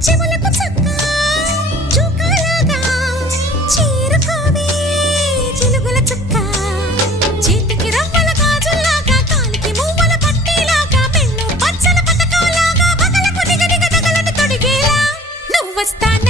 చెవులకు చక్క చూకలాగా చేరుకోవే చిలుగుల చుక్క చేతికి రవ్వల గాజుల్లాగా కాలికి మువ్వల పట్టీలాగా పెళ్ళు పచ్చల పతకంలాగా పగలకు దిగదిగ తగలని తొడిగేలా నువ్వు వస్తాన